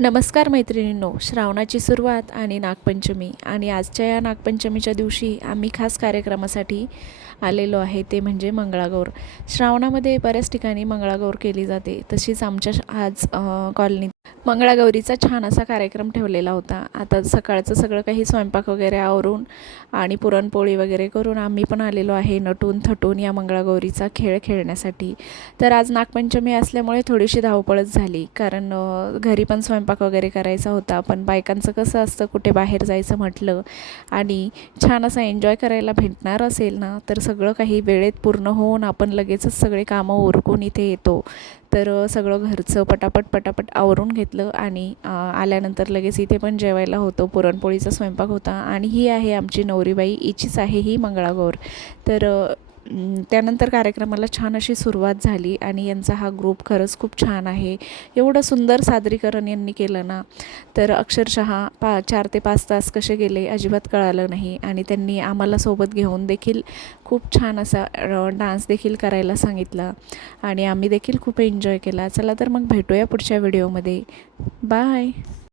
नमस्कार मैत्रिणींनो, श्रावणाची सुरुवात आणि नागपंचमी आणि आजच्या या नागपंचमीच्या दिवशी आम्ही खास कार्यक्रमासाठी आलेलो आहे, ते म्हणजे मंगळागौर. श्रावणामध्ये बऱ्याच ठिकाणी मंगळागौर केली जाते. तशीच आमच्या आज कॉलनीत मंगळागौरीचा छान असा कार्यक्रम ठेवलेला होता. आता सकाळचं सगळं काही स्वयंपाक वगैरे आवरून आणि पुरणपोळी वगैरे करून आम्ही पण आलेलो आहे नटून थटून या मंगळागौरीचा खेळ खेळण्यासाठी. तर आज नागपंचमी असल्यामुळे थोडीशी धावपळच झाली, कारण घरी पण स्वयंपाक वगैरे करायचा होता. पण बायकांचं कसं असतं, कुठे बाहेर जायचं म्हटलं आणि छान असं एन्जॉय करायला भेटणार असेल ना, तर सगळं काही वेळेत पूर्ण होऊन आपण लगेचच सगळे कामं उरकून इथे येतो. तर सगळं घरचं पटापट आवरून घेतलं आणि आल्यानंतर लगेच इथे पण जेवायला होतं. पुरणपोळीचा स्वयंपाक होता आणि ही आहे आमची नवरीबाई, हिचीच आहे ही मंगळागौर. तर त्यानंतर कार्यक्रमाला छान अशी सुरुवात झाली आणि यांचा हा ग्रुप खरंच खूप छान आहे. एवढं सुंदर सादरीकरण यांनी केलं ना, तर अक्षरशः 4 ते 5 तास कसे गेले अजिबात कळालं नाही. आणि त्यांनी आम्हाला सोबत घेऊन देखील खूप छान असा डान्स देखील करायला सांगितला आणि आम्ही देखील खूप एन्जॉय केला. चला तर मग भेटूया पुढच्या व्हिडिओमध्ये. बाय.